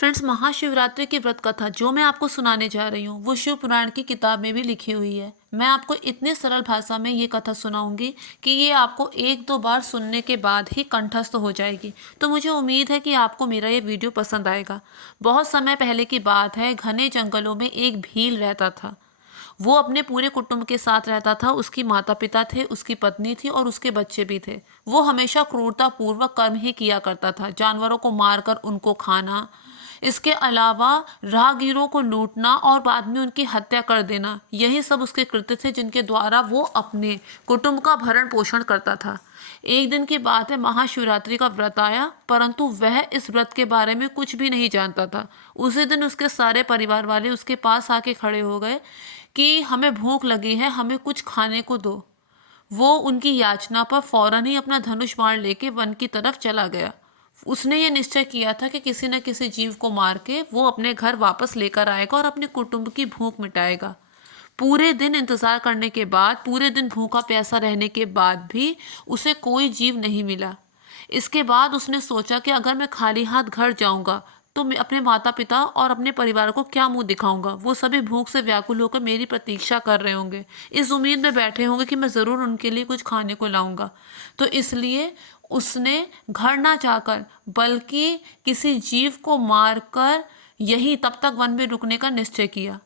Friends, Mahashivratri की व्रत कथा जो मैं आपको सुनाने जा रही हूँ वो शिव पुराण की किताब में भी लिखी हुई है। मैं आपको इतनी सरल भाषा में ये कथा सुनाऊंगी कि ये आपको एक दो बार सुनने के बाद ही कंठस्थ हो जाएगी। तो मुझे उम्मीद है कि आपको मेरा ये वीडियो पसंद आएगा। बहुत समय पहले की बात है, घने जंगलों में एक भील रहता था। वो अपने पूरे कुटुंब के साथ रहता था। उसकी माता पिता थे, उसकी पत्नी थी और उसके बच्चे भी थे। वो हमेशा क्रूरता पूर्वक कर्म ही किया करता था, जानवरों को मारकर उनको खाना, इसके अलावा राहगीरों को लूटना और बाद में उनकी हत्या कर देना, यही सब उसके कृत्य थे जिनके द्वारा वो अपने कुटुंब का भरण पोषण करता था। एक दिन की बात है, महाशिवरात्रि का व्रत आया, परंतु वह इस व्रत के बारे में कुछ भी नहीं जानता था। उसी दिन उसके सारे परिवार वाले उसके पास आके खड़े हो गए कि हमें भूख लगी है, हमें कुछ खाने को दो। वो उनकी याचना पर फौरन ही अपना धनुष बाण लेके वन की तरफ चला गया। उसने ये निश्चय किया था कि किसी न किसी जीव को मार के वो अपने घर वापस लेकर आएगा और अपने कुटुंब की भूख मिटाएगा। पूरे दिन इंतजार करने के बाद, पूरे दिन भूखा प्यासा रहने के बाद भी उसे कोई जीव नहीं मिला। इसके बाद उसने सोचा कि अगर मैं खाली हाथ घर जाऊंगा तो मैं अपने माता पिता और अपने परिवार को क्या मुंह दिखाऊंगा। वो सभी भूख से व्याकुल होकर मेरी प्रतीक्षा कर रहे होंगे, इस उम्मीद में बैठे होंगे कि मैं ज़रूर उनके लिए कुछ खाने को लाऊंगा। तो इसलिए उसने घर ना जाकर बल्कि किसी जीव को मारकर यही तब तक वन में रुकने का निश्चय किया।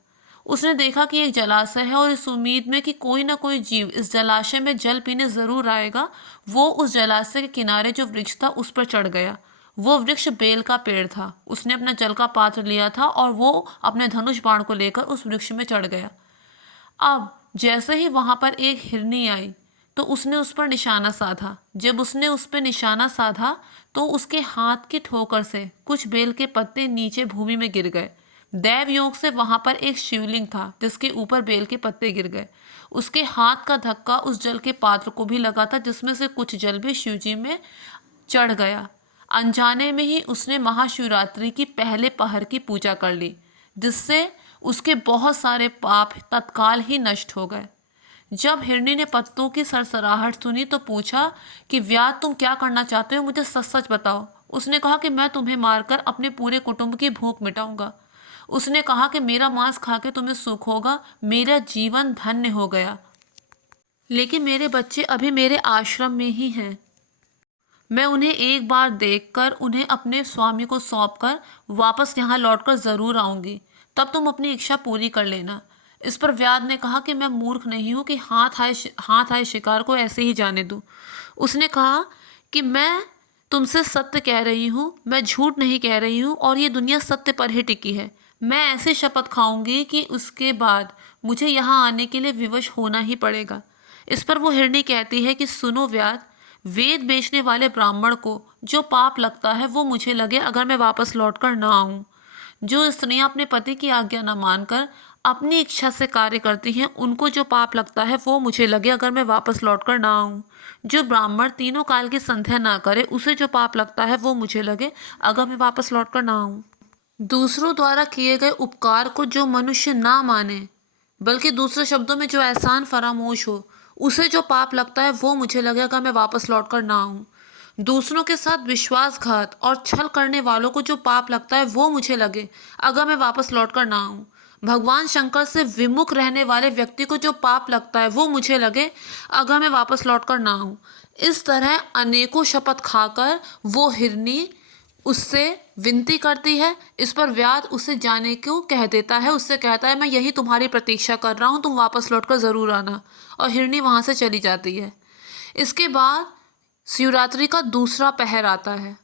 उसने देखा कि एक जलाशय है और इस उम्मीद में कि कोई ना कोई जीव इस जलाशय में जल पीने जरूर आएगा, वो उस जलाशय के किनारे जो वृक्ष था उस पर चढ़ गया। वो वृक्ष बेल का पेड़ था। उसने अपना जल का पात्र लिया था और वो अपने धनुष बाण को लेकर उस वृक्ष में चढ़ गया। अब जैसे ही वहां पर एक हिरनी आई तो उसने उस पर निशाना साधा। जब उसने उस पर निशाना साधा तो उसके हाथ की ठोकर से कुछ बेल के पत्ते नीचे भूमि में गिर गए। दैव योग से वहां पर एक शिवलिंग था जिसके ऊपर बेल के पत्ते गिर गए। उसके हाथ का धक्का उस जल के पात्र को भी लगा था जिसमें से कुछ जल भी शिवजी में चढ़ गया। अनजाने में ही उसने महाशिवरात्रि की पहले पहर की पूजा कर ली, जिससे उसके बहुत सारे पाप तत्काल ही नष्ट हो गए। जब हिरनी ने पत्तों की सरसराहट सुनी तो पूछा कि व्याध, तुम क्या करना चाहते हो, मुझे सच सच बताओ। उसने कहा कि मैं तुम्हें मारकर अपने पूरे कुटुंब की भूख मिटाऊंगा। उसने कहा कि मेरा मांस खा के तुम्हें सुख होगा, मेरा जीवन धन्य हो गया, लेकिन मेरे बच्चे अभी मेरे आश्रम में ही हैं। मैं उन्हें एक बार देखकर उन्हें अपने स्वामी को सौंपकर वापस यहाँ लौटकर जरूर आऊंगी, तब तुम अपनी इच्छा पूरी कर लेना। इस पर व्याध ने कहा कि मैं मूर्ख नहीं हूं कि हाथ आए शिकार को ऐसे ही जाने दूं। उसने कहा कि मैं तुमसे सत्य कह रही हूँ, मैं झूठ नहीं कह रही हूँ और ये दुनिया सत्य पर ही टिकी है। मैं ऐसे शपथ खाऊंगी कि उसके बाद मुझे यहाँ आने के लिए विवश होना ही पड़ेगा। इस पर वो हिरनी कहती है कि सुनो व्याध, वेद बेचने वाले ब्राह्मण को जो पाप लगता है वो मुझे लगे अगर मैं वापस लौटकर ना आऊं। जो स्त्रियां अपने पति की आज्ञा न मानकर अपनी इच्छा से कार्य करती हैं उनको जो पाप लगता है वो मुझे लगे अगर मैं वापस लौटकर ना आऊं। जो ब्राह्मण तीनों काल की संध्या ना करे उसे जो पाप लगता है वो मुझे लगे अगर मैं वापस लौटकर ना आऊं। दूसरों द्वारा किए गए उपकार को जो मनुष्य ना माने, बल्कि दूसरे शब्दों में जो एहसान फरामोश हो, उसे जो पाप लगता है वो मुझे लगेगा मैं वापस लौटकर ना आऊं। दूसरों के साथ विश्वासघात और छल करने वालों को जो पाप लगता है वो मुझे लगे अगर मैं वापस लौटकर ना आऊं। भगवान शंकर से विमुख रहने वाले व्यक्ति को जो पाप लगता है वो मुझे लगे अगर मैं वापस लौटकर ना आऊं। इस तरह अनेकों शपथ खाकर वो हिरनी उससे विनती करती है। इस पर व्याध उसे जाने को कह देता है। उससे कहता है मैं यही तुम्हारी प्रतीक्षा कर रहा हूँ, तुम वापस लौटकर ज़रूर आना। और हिरनी वहाँ से चली जाती है। इसके बाद शिवरात्रि का दूसरा पहर आता है।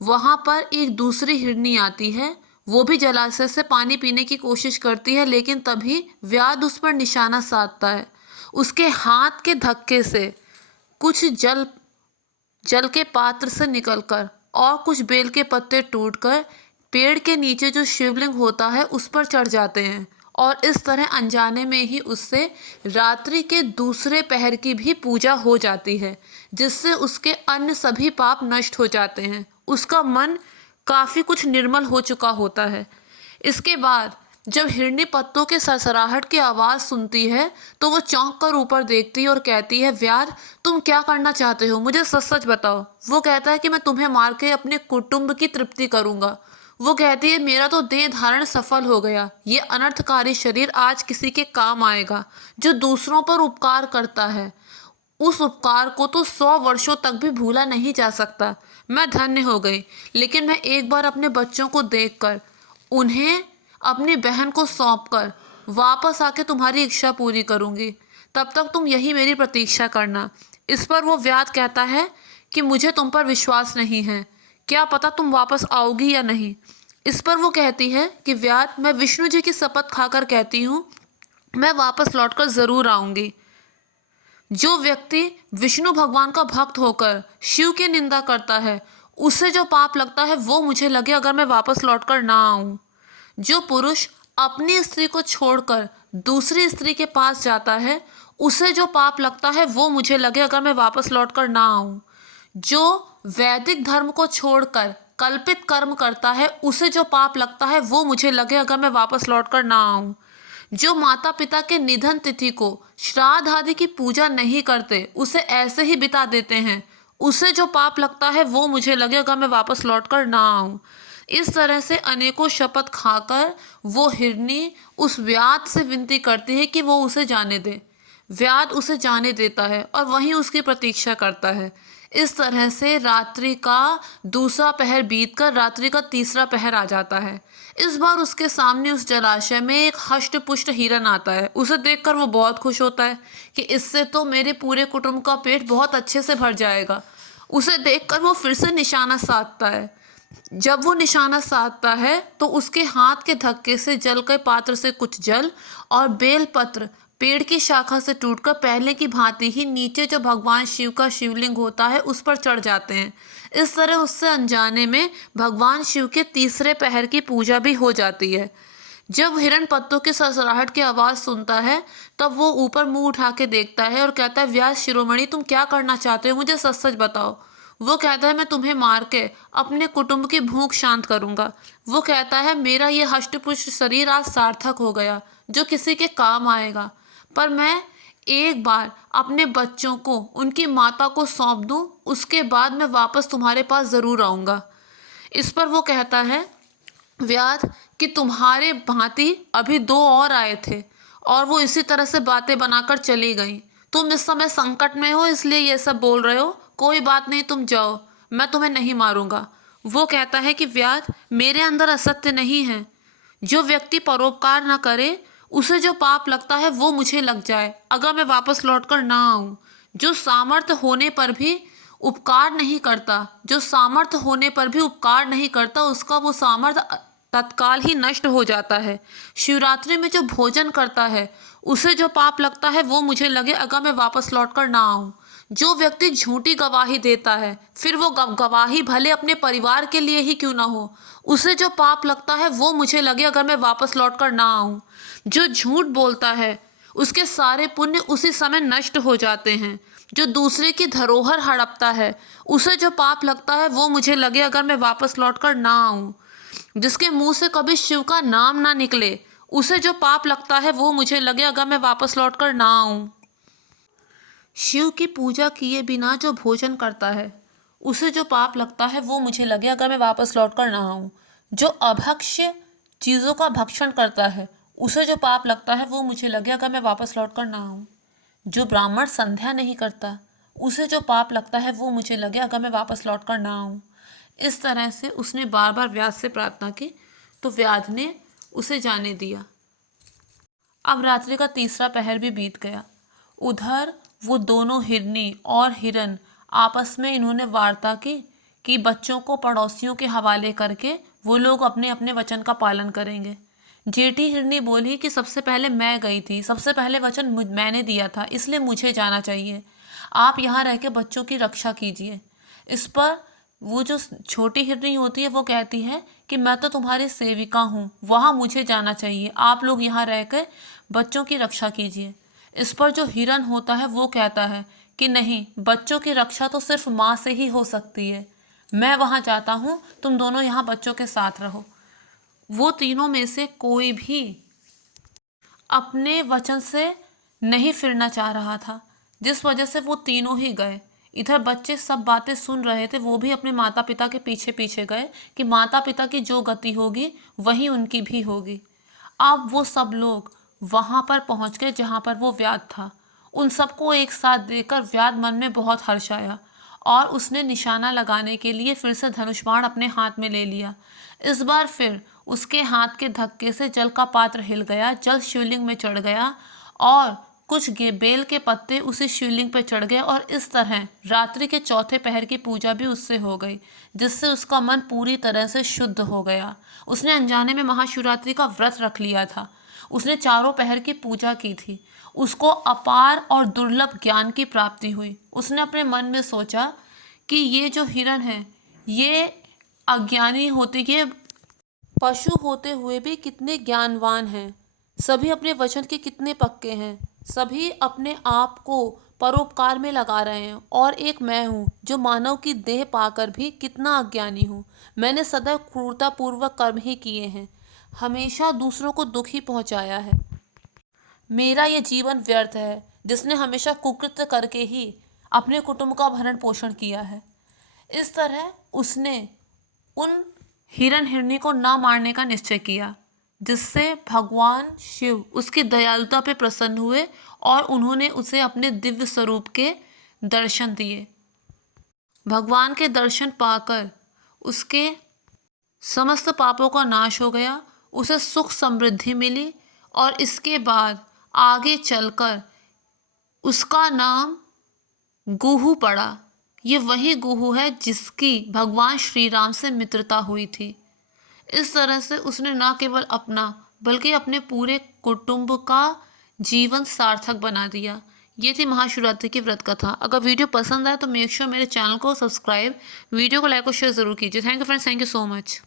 वहाँ पर एक दूसरी हिरनी आती है। वो भी जलाशय से पानी पीने की कोशिश करती है, लेकिन तभी व्याध उस पर निशाना साधता है। उसके हाथ के धक्के से कुछ जल जल के पात्र से निकलकर और कुछ बेल के पत्ते टूटकर पेड़ के नीचे जो शिवलिंग होता है उस पर चढ़ जाते हैं और इस तरह अनजाने में ही उससे रात्रि के दूसरे पहर की भी पूजा हो जाती है, जिससे उसके अन्य सभी पाप नष्ट हो जाते हैं। उसका मन काफी कुछ निर्मल हो चुका होता है। इसके बाद जब हिरनी पत्तों के सरसराहट की आवाज़ सुनती है तो वो चौंक कर ऊपर देखती है और कहती है व्याध, तुम क्या करना चाहते हो, मुझे सच सच बताओ। वो कहता है कि मैं तुम्हें मार के अपने कुटुंब की तृप्ति करूंगा। वो कहती है मेरा तो देह धारण सफल हो गया। ये अनर्थकारी शरीर आज किसी के काम आएगा। जो दूसरों पर उपकार करता है उस उपकार को तो 100 वर्षों तक भी भूला नहीं जा सकता। मैं धन्य हो गई, लेकिन मैं एक बार अपने बच्चों को देखकर, उन्हें अपनी बहन को सौंपकर वापस आके तुम्हारी इच्छा पूरी करूंगी। तब तक तुम यही मेरी प्रतीक्षा करना। इस पर वो व्याध कहता है कि मुझे तुम पर विश्वास नहीं है, क्या पता तुम वापस आओगी या नहीं। इस पर वो कहती है कि व्याध, मैं विष्णु जी की शपथ खाकर कहती हूँ, मैं वापस लौटकर ज़रूर आऊँगी। जो व्यक्ति विष्णु भगवान का भक्त होकर शिव की निंदा करता है, उसे जो पाप लगता है वो मुझे लगे अगर मैं वापस लौटकर ना आऊं। जो पुरुष अपनी स्त्री को छोड़कर दूसरी स्त्री के पास जाता है, उसे जो पाप लगता है वो मुझे लगे अगर मैं वापस लौटकर ना आऊं। जो वैदिक धर्म को छोड़कर कल्पित कर्म करता है, उसे जो पाप लगता है वो मुझे लगे अगर मैं वापस लौटकर ना आऊं। जो माता पिता के निधन तिथि को श्राद्ध आदि की पूजा नहीं करते, उसे ऐसे ही बिता देते हैं, उसे जो पाप लगता है वो मुझे लगे अगर मैं वापस लौटकर ना आऊं। इस तरह से अनेकों शपथ खाकर वो हिरनी उस व्याध से विनती करती है कि वो उसे जाने दे। व्याध उसे जाने देता है और वहीं उसकी प्रतीक्षा करता है। इस तरह से रात्रि का दूसरा पहर बीतकर रात्रि का तीसरा पहर आ जाता है। इस बार उसके सामने उस जलाशय में एक हष्ट पुष्ट हिरन आता है। उसे देखकर वो बहुत खुश होता है कि इससे तो मेरे पूरे कुटुंब का पेट बहुत अच्छे से भर जाएगा। उसे देखकर वो फिर से निशाना साधता है। जब वो निशाना साधता है तो उसके हाथ के धक्के से जल के पात्र से कुछ जल और बेलपत्र पेड़ की शाखा से टूटकर पहले की भांति ही नीचे जो भगवान शिव का शिवलिंग होता है उस पर चढ़ जाते हैं। इस तरह उससे अनजाने में भगवान शिव के तीसरे पहर की पूजा भी हो जाती है। जब हिरण पत्तों की सरसराहट की आवाज़ सुनता है तब वो ऊपर मुंह उठा के देखता है और कहता है, व्यास शिरोमणि, तुम क्या करना चाहते हो, मुझे सच सच बताओ। वो कहता है, मैं तुम्हें मार के अपने कुटुंब की भूख शांत करूंगा। वो कहता है, मेरा ये हष्टपुष्ट शरीर आज सार्थक हो गया, जो किसी के काम आएगा। पर मैं एक बार अपने बच्चों को उनकी माता को सौंप दूं, उसके बाद मैं वापस तुम्हारे पास ज़रूर आऊँगा। इस पर वो कहता है, व्याध, कि तुम्हारे भांति अभी 2 और आए थे और वो इसी तरह से बातें बनाकर चली गई। तुम इस समय संकट में हो इसलिए ये सब बोल रहे हो। कोई बात नहीं, तुम जाओ, मैं तुम्हें नहीं मारूंगा। वो कहता है कि व्याध, मेरे अंदर असत्य नहीं है। जो व्यक्ति परोपकार न करे उसे जो पाप लगता है वो मुझे लग जाए अगर मैं वापस लौटकर ना आऊं। जो सामर्थ्य होने पर भी उपकार नहीं करता, जो सामर्थ्य होने पर भी उपकार नहीं करता, उसका वो सामर्थ्य तत्काल ही नष्ट हो जाता है। शिवरात्रि में जो भोजन करता है उसे जो पाप लगता है वो मुझे लगे अगर मैं वापस लौटकर ना आऊं। जो व्यक्ति झूठी गवाही देता है, फिर वो गवाही भले अपने परिवार के लिए ही क्यों ना हो, उसे जो पाप लगता है वो मुझे लगे अगर मैं वापस लौटकर ना आऊं। जो झूठ बोलता है उसके सारे पुण्य उसी समय नष्ट हो जाते हैं। जो दूसरे की धरोहर हड़पता है उसे जो पाप लगता है वो मुझे लगे अगर मैं वापस लौटकर ना आऊं। जिसके मुंह से कभी शिव का नाम ना निकले उसे जो पाप लगता है वो मुझे लगे अगर मैं वापस लौटकर ना आऊं। शिव की पूजा किए बिना जो भोजन करता है उसे जो पाप लगता है वो मुझे लगे अगर मैं वापस लौटकर ना आऊं। जो अभक्ष्य चीज़ों का भक्षण करता है उसे जो पाप लगता है वो मुझे लगे अगर मैं वापस लौटकर ना आऊं। जो ब्राह्मण संध्या नहीं करता उसे जो पाप लगता है वो मुझे लगे अगर मैं वापस लौटकर ना आऊं। इस तरह से उसने बार बार व्याध से प्रार्थना की तो व्याध ने उसे जाने दिया। अब रात्रि का तीसरा पहर भी बीत गया। उधर वो दोनों हिरनी और हिरन आपस में इन्होंने वार्ता की कि बच्चों को पड़ोसियों के हवाले करके वो लोग अपने अपने वचन का पालन करेंगे। जेठी हिरनी बोली कि सबसे पहले मैं गई थी, सबसे पहले वचन मैंने दिया था, इसलिए मुझे जाना चाहिए। आप यहाँ रह के बच्चों की रक्षा कीजिए। इस पर वो जो छोटी हिरनी होती है वो कहती है कि मैं तो तुम्हारी सेविका हूँ, वहाँ मुझे जाना चाहिए, आप लोग यहाँ रह कर बच्चों की रक्षा कीजिए। इस पर जो हिरन होता है वो कहता है कि नहीं, बच्चों की रक्षा तो सिर्फ माँ से ही हो सकती है, मैं वहाँ जाता हूँ, तुम दोनों यहाँ बच्चों के साथ रहो। वो तीनों में से कोई भी अपने वचन से नहीं फिरना चाह रहा था, जिस वजह से वो तीनों ही गए। इधर बच्चे सब बातें सुन रहे थे, वो भी अपने माता पिता के पीछे पीछे गए कि माता पिता की जो गति होगी वही उनकी भी होगी। अब वो सब लोग वहाँ पर पहुँच गए जहाँ पर वो व्याध था। उन सबको एक साथ देखकर व्याध मन में बहुत हर्ष आया और उसने निशाना लगाने के लिए फिर से धनुष बाण अपने हाथ में ले लिया। इस बार फिर उसके हाथ के धक्के से जल का पात्र हिल गया, जल शिवलिंग में चढ़ गया और कुछ बेल के पत्ते उसी शिवलिंग पर चढ़ गए और इस तरह रात्रि के चौथे पहर की पूजा भी उससे हो गई, जिससे उसका मन पूरी तरह से शुद्ध हो गया। उसने अनजाने में महाशिवरात्रि का व्रत रख लिया था। उसने चारों पहर की पूजा की थी। उसको अपार और दुर्लभ ज्ञान की प्राप्ति हुई। उसने अपने मन में सोचा कि ये जो हिरण है ये अज्ञानी होते, ये पशु होते हुए भी कितने ज्ञानवान हैं, सभी अपने वचन के कितने पक्के हैं, सभी अपने आप को परोपकार में लगा रहे हैं और एक मैं हूँ जो मानव की देह पाकर भी कितना अज्ञानी हूँ। मैंने सदैव क्रूरतापूर्वक कर्म ही किए हैं, हमेशा दूसरों को दुख ही पहुँचाया है। मेरा ये जीवन व्यर्थ है जिसने हमेशा कुकृत्य करके ही अपने कुटुंब का भरण पोषण किया है। इस तरह उसने उन हिरण हिरनी को ना मारने का निश्चय किया, जिससे भगवान शिव उसकी दयालुता पे प्रसन्न हुए और उन्होंने उसे अपने दिव्य स्वरूप के दर्शन दिए। भगवान के दर्शन पाकर उसके समस्त पापों का नाश हो गया, उसे सुख समृद्धि मिली और इसके बाद आगे चलकर उसका नाम गुहू पड़ा। ये वही गुहू है जिसकी भगवान श्री राम से मित्रता हुई थी। इस तरह से उसने न केवल अपना बल्कि अपने पूरे कुटुंब का जीवन सार्थक बना दिया। ये थी महाशिवरात्रि की व्रत कथा। अगर वीडियो पसंद आए तो मेक श्योर मेरे चैनल को सब्सक्राइब, वीडियो को लाइक और शेयर ज़रूर कीजिए। Thank you friends, thank you so much.